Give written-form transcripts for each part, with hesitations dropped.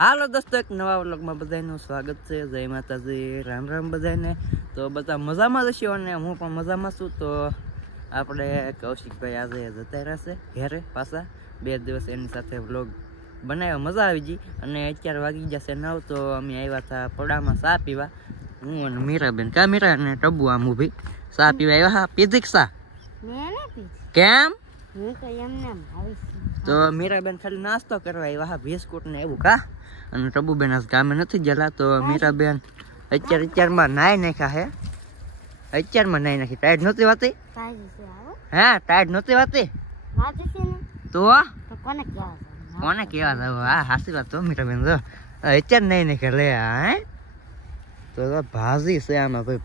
હાલો દોસ્તો, એક નવા વ્લોગમાં બધાનું સ્વાગત છે. જય માતાજી, રામ રામ બધાને. તો બધા મજામાં જ હશો અને હું પણ મજામાં છું. તો આપણે કૌશિકભાઈ આજે જતા રહેશે ઘેરે પાછા 2 દિવસ એની સાથે વ્લોગ બનાવ્યો, મજા આવી ગઈ. અને અત્યારે વાગી જશે 9. તો અમે આવ્યા હતા પડામાં ચા પીવા, હું અને મીરાબેન. કા મીરા અને ટબ્બુ આમ ઊભી ચા પીવા આવ્યા. હા, પીધી ચા? કેમ? તો મીરાબેન ખાલી નાસ્તો કરવા આવ્યા. હા, બિસ્કુટ ને એવું. કા અને ટબુબેન આજ કામે નથી ગયેલા. તો મીરાબેન અત્યારમાં નાઈ નાખ્યા હે. અત્યારમાં નાઈ નાખી. ટાઈડ નહોતી વાતી? હા, ટાઈડ નહોતી વાતી તો કોને કેવા જાવ? હા, સાચી વાત. તો મીરાબેન જો અત્યારે નાઈ નાખ્યા. લે હા, તો ભાજી છે આમાં ભાઈ,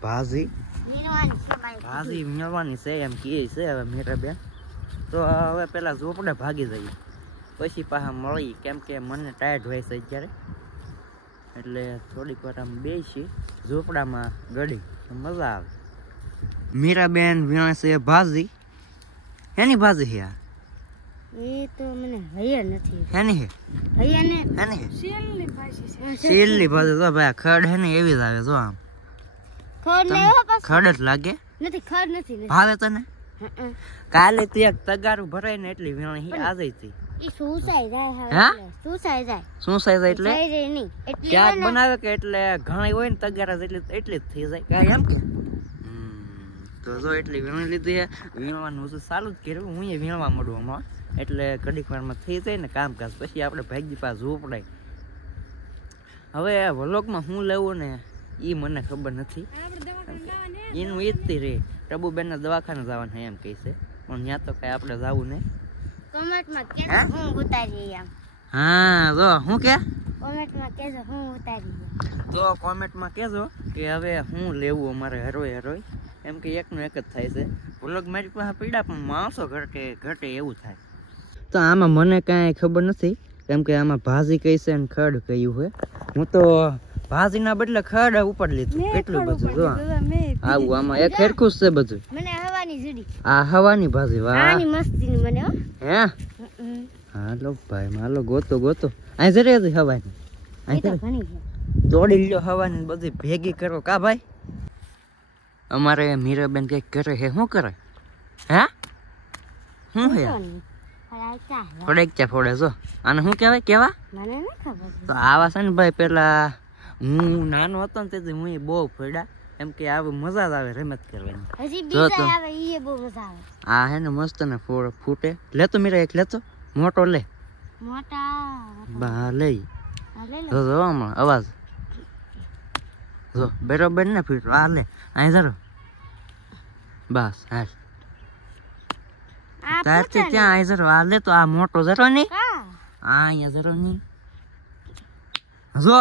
ભાજી મેળવાની છે એમ કે છે હવે મીરાબેન. તો હવે પેલા ઝોપડે ભાગી જઈએ, પછી પાછા મળી. કેમ કે મને ટાયર્ડ હોય છે અત્યારે, એટલે થોડીક વાર આમ બેસી ઝોપડામાં ગળી મજા આવે. મીરાબેન વીણે છે ભાજી. એની ભાજી છે આ? એ તો મને હૈયા નથી. એની હે? હૈયા ને એની હે? શીલની ભાજી છે. શીલની ભાજી તો ભાઈ ખડ હે ને એવી જ આવે. જો આમ ખડ ને હો પાછું ખડ જ લાગે. નથી, ખડ નથી. ભાવે તને? કાલે તું એક તગારું ભરાય ને એટલી વીણી આજે હતી. ઈ સુસાઈ જાય. હા, સુસાઈ જાય. શું સાઈઝ એટલે જાય રે નહીં એટલે ક્યાંક બનાવે કે એટલે ઘણી હોય ને તગારા એટલી જ થઈ જાય કાંઈ એમ કે. તો જો એટલી વીણી લીધી છે. વીણવાનું તો ચાલુ જ કર્યું. હું એ વીણવા મળું હમણાં, એટલે ઘડીક વારમાં થઈ જાય ને કામકાજ. પછી આપણે ભાગી પાસે ઝોપડાય. હવે વ્લોગમાં હું લેવું ને એ મને ખબર નથી. એનું ઈ જ રે ટબુબેનના દવાખાને જવાનું એમ કહે છે, પણ ત્યાં તો કઈ આપણે જવું નહીં. કોમેન્ટમાં કેજો હું ઉતારી આમ. હા, જો હું કે કોમેન્ટમાં કેજો હું ઉતારી. તો કોમેન્ટમાં કહેજો કે હવે હું લેવું અમારે હરોય હરોય. એમ કે એકનું એક જ થાય છે. વ્લોગ મારી પાસે પીડા પણ માણસો ઘટે એવું થાય. તો આમાં મને કાંઈ ખબર નથી, કેમ કે આમાં ભાજી કઈ છે ને ખડ કયું હોય. હું તો ભાજીના બદલે ખડ ઉપર લીધું. કેટલું બધું જો આવું આમાં એક હેરખું છે બધું. મને હવાની જુડી. આ હવાની ભાજી. વાહ, આની મસ્તીની મને હો. હે? હાલો ભાઈ, માલો ગોતો ગોતો. અહીં જરે હતી હવાની. અહીં તો ઘણી છે. તોડી લ્યો હવાની બધી ભેગી કરો. કા ભાઈ? અમારે મીરાબેન કઈક કરે હે. શું કરે? હે? શું હે? ફોડે ફોડે જો. આને શું કહેવાય? કેવા મને ન ખબર. તો આવા છે ને ભાઈ, પેલા હું નાનો હતો ને તેથી હું બહુ ફોડ્યા. એમ કે આવે મજા જ આવે રમત કરવાની. હજી બીજા આવે ઈ બહુ મજા આવે. આ હે ને મસ્ત ને ફૂટે. લેતો મીરા એક લેતો, મોટો લે. મોટા બા લઈ લે લે. જો જો હમણાં અવાજ જો બરોબર ને ફીટ. આ લે અહીં જરો. બસ હાલ તારથી ત્યાં અહીં જરો. આ લે તો આ મોટો જરો નહીં. આ અહીંયા જરો નહીં. જો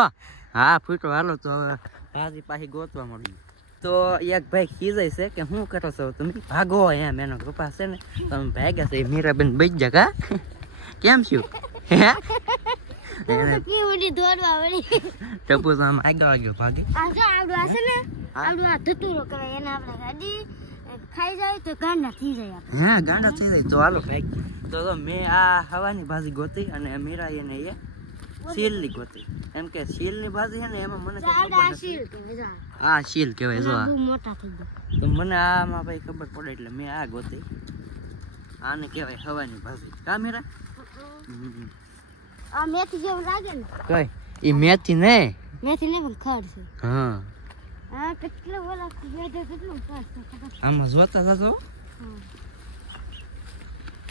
હા ફીટો. હાલો તો હવે ભાજી પાછી ગોતવા મળી. તો એક ભાઈ ખીજાય છે કે શું કરો છો તમે? ભાગો એમ. એનો કૃપા છે ને તમે ભાગ્યા છે. મીરાબેન બચ જા. કેમ છું? ટપુ તો આમ આગળ આગળ ભાગી. ખાઈ જાય તો ગાંડા થઈ જાય. હા, ગાંડા થઈ જાય. તો હાલો ભાઈ. તો મેં આ હવાની ભાજી ગોતી અને મીરા એને એ શીલની ગોતી. એમ કે શીલની ભાજી છે ને એમાં મને હા શીલ કહેવાય. જો મોટા થઈ ગયા. તો મને આમાં ભાઈ ખબર પડે એટલે મેં આ ગોતી. આને કહેવાય હવાની ભાજી. કા મીરા? આ મેથી જેવું લાગે ને. કઈ ઈ મેથી ને? મેથી ને પણ ખડ છે. હા, આ કેટલું ઓલા કેટલું ખડ છે. આમાં જોતા જાતો.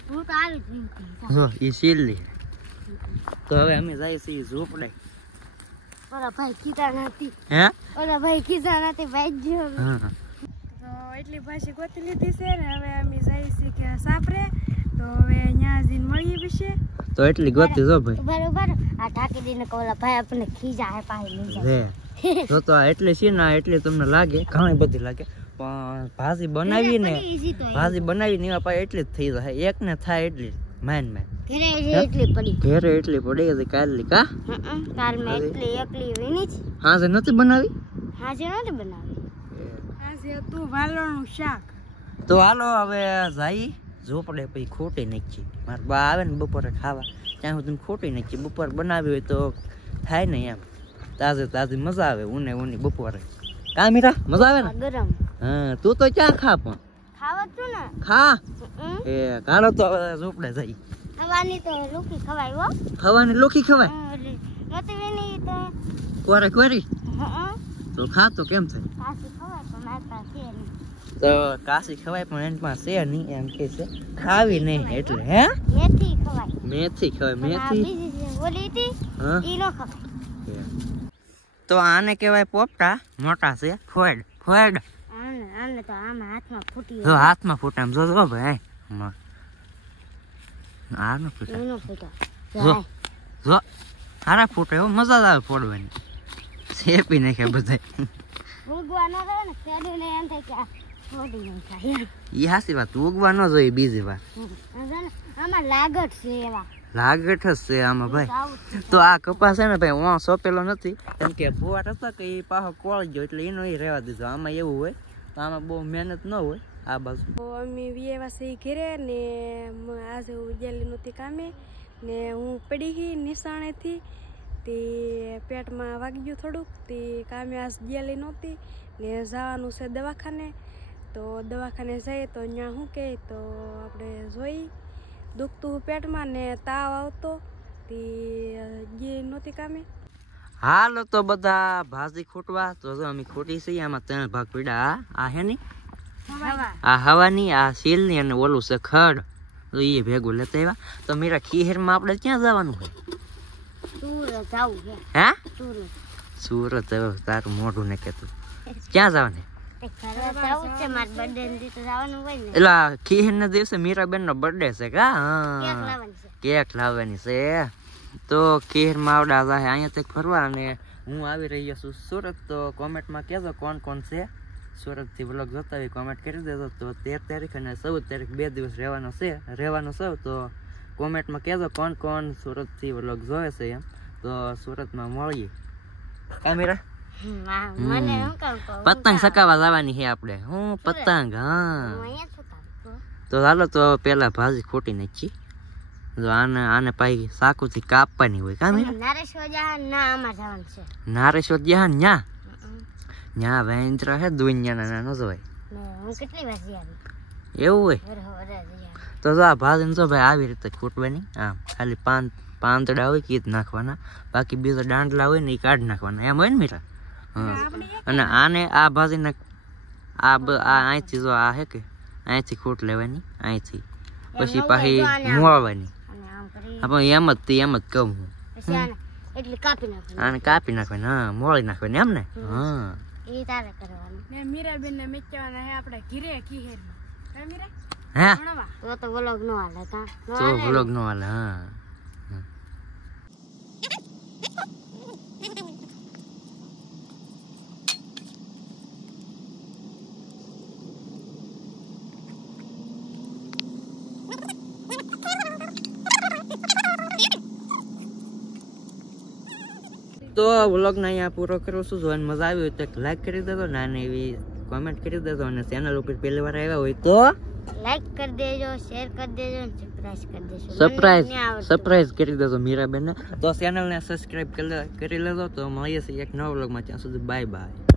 હું તો આવી જ નહીં. જો ઈ શીલની. તો હવે અમે જઈએ છીએ ઝોપડે. ઓલા ભાઈ કીધા નથી. હે? ઓલા ભાઈ કીધા નથી ભાઈ જ. હા, તો એટલી ભાષી ગોતી લીધી છે ને હવે અમે જઈએ છીએ કે સાપરે. તો હવે ત્યાં જઈને મળીએ વિશે. તો એટલી ગોતી જો ભાઈ. બરોબર. આ ઢાકી દઈને ઓલા ભાઈ આપણને ખીજા હે પાહી લઈ જાય. રે તો આ એટલી છે ને એટલી તમને લાગે, ઘણી બધી લાગે. પણ ભાજી બનાવી ને એવા પાછી એટલી જ થઈ જાય. એક ને થાય એટલી માન ઘરે એટલી પડી. ઘેરે એટલી પડી હતી કાલની. કા કાલ મેં એકલી વીણી છે. હાજે નથી બનાવી. હાજે નથી બનાવી. આજે હતું વાલોળનું શાક. તો હાલો હવે જાય ઝોપડે. પછી ખોટી નાખી. મારા બા આવે ને બપોરે ખાવા ત્યાં હું તમે ખોટી નાખી. બપોર બનાવી હોય તો થાય ને એમ તાજે તાજી મજા આવે ઊની બપોરે કા મીરા મજા આવે ને ગરમ હા તું તો ક્યાં ખા પણ ખાવા છું ને ખા એ કાળો તો ઝૂપડે જાય ખાવાની તો લોકી ખવાય હો ખાવાની લોખી ખવાય મોટી વેની તો કોરે કોરી હા તો ખા તો કેમ થાય કાસી ખવાય પણ મારી પાસે નહીં તો કાશી ખવાય પણ એની પાસે છે નહીં એમ કે છે ખાવી નહીં એટલે હે મેથી ખવાય મેથી ખવાય પણ આ મેથી બીજી છે ઓલી હતી હા ઈ નો ખવાય તો આને કહેવાય પોપટા મોટા છે ફોડ ફોડ આને તો આમાં હાથમાં ફૂટી જો હાથમાં ફૂટામ જો જો ભાઈ આ નો ફૂટા એનો ફૂટો જો જો હારા ફૂટે હો મજા જ આવે ફોડવાની શેપી નાખે બધા ઉગવા ન રહે ને ખેડીને એમ થાય કે આ ફોડી ન થાય ઈ હાસી વાત ઉગવા ન જોઈએ બીજી વાત આમાં લાગત છે એવા લાગટ જ છે આમાં ભાઈ આવું જ છે. તો આ કપાસ છે ને ભાઈ હું સોંપેલો નથી કેમ કે ફુવાટ હતા કે એ પાછો કોળી ગયો એટલે એનો એ રહેવા દીધો આમાં એવું હોય તો આમાં બહુ મહેનત ન હોય આ બાજુ તો અમે વિયેવા સહી ઘરે ને આજે હું ગયેલી નહોતી કામે ને હું પડી ગઈ નિશાળેથી તે પેટમાં વાગી ગયું થોડુંક તે કામે આજ ગયેલી નહોતી ને જવાનું છે દવાખાને તો દવાખાને જઈએ તો ત્યાં શું કહે તો આપણે જોઈ દુખતું પેટમાં ને તાવ આવતો તે ગઈ નહોતી કામે હાલો તો બધા ભાજી ખૂટવા તો જો અમે ખોટી છીએ આમાં 3 ભાગ પડ્યા આ હે ની આ હવાની આ સીલની અને ઓલું છે ખડ તો એ ભેગું લેતા આવ્યા તો મીરા ખીહેરમાં આપણે ક્યાં જવાનું હોય સુરત જાવું છે હે સુરત સુરત હવે તારું મોઢું ને કેતું ક્યાં જવાનું તે ઘરે જાવું છે મારા બર્થડે ને તો જવાનું હોય ને એટલે ખીહેર ના દિવસે મીરાબેન નો બર્થડે છે કા કેક હા લાવવાની છે કેક લાવવાની છે તો ખીર માવડા જાય અહીંયા તક ફરવા અને હું આવી રહ્યો છું સુરત તો કોમેન્ટમાં કહેજો કોણ કોણ છે સુરતથી વ્લોગ જોતા હોય કોમેન્ટ કરી દેજો તો 13 તારીખ અને 14 તારીખ 2 દિવસ રહેવાનું છે તો કોમેન્ટમાં કહેજો કોણ કોણ સુરતથી વ્લોગ જોવે છે એમ તો સુરતમાં મળીએ કેમેરા મને હું કામ કહું પતંગ ચકાવવા જવાની છે આપણે હું પતંગ હા અહીંયા શું કામ કહું તો ચાલો તો પેલા ભાજી ખોટી નાખી જો આને પાઈ સાકુથી કાપવાની હોય કામેરા નારેશ્વર જહાન ના આમાં જવાનું છે નારેશ્વર જ્યાં ન્યા વેન્દ્ર હે દુનિયાના નાનો જોવાય ને હું કેટલી વાર જઈ આવી એવું હોય વરહો વરહ જઈ આવી તો જો આ ભાજીને જો ભાઈ આવી રીતે ખૂટવાની આમ ખાલી પાંદડા હોય કે જ નાખવાના બાકી બીજા દાંડલા હોય ને એ કાઢી નાખવાના એમ હોય ને મીરા હા અને આને આ ભાજીને આ અહીંથી જો આ હે કે અહીંથી ખૂટ લેવાની અહીંથી પછી પાછી મોળવાની અને આમ કરી આપણે એમ જ કહું હું પછી આને એટલી કાપી નાખવાની આને કાપી નાખવાની હા મોળી નાખવાની એમ ને હા એ તારે કરવાનું ને મીરાબેન ને મેચવાના હે આપણે ઘીરે ખીહેરમાં હે મીરા હે ભણવા તો વ્લોગ નો હાલે કા તો વ્લોગ નો હાલે હા તો વ્લોગ ને અહીંયા પૂરો કરું છું જોવાની મજા આવી હોય તો લાઈક કરી દેજો નાની એવી કોમેન્ટ કરી દેજો અને ચેનલ ઉપર પહેલી વાર આવ્યા હોય તો લાઈક કરી દેજો શેર કરી દેજો અને સબસ્ક્રાઇબ કરી દેજો સરપ્રાઈઝ કરી દેજો મીરાબેન ને તો ચેનલ ને સબસ્ક્રાઇબ કરી લેજો તો મળીએ છીએ એક નવા વ્લોગમાં ત્યાં સુધી બાય બાય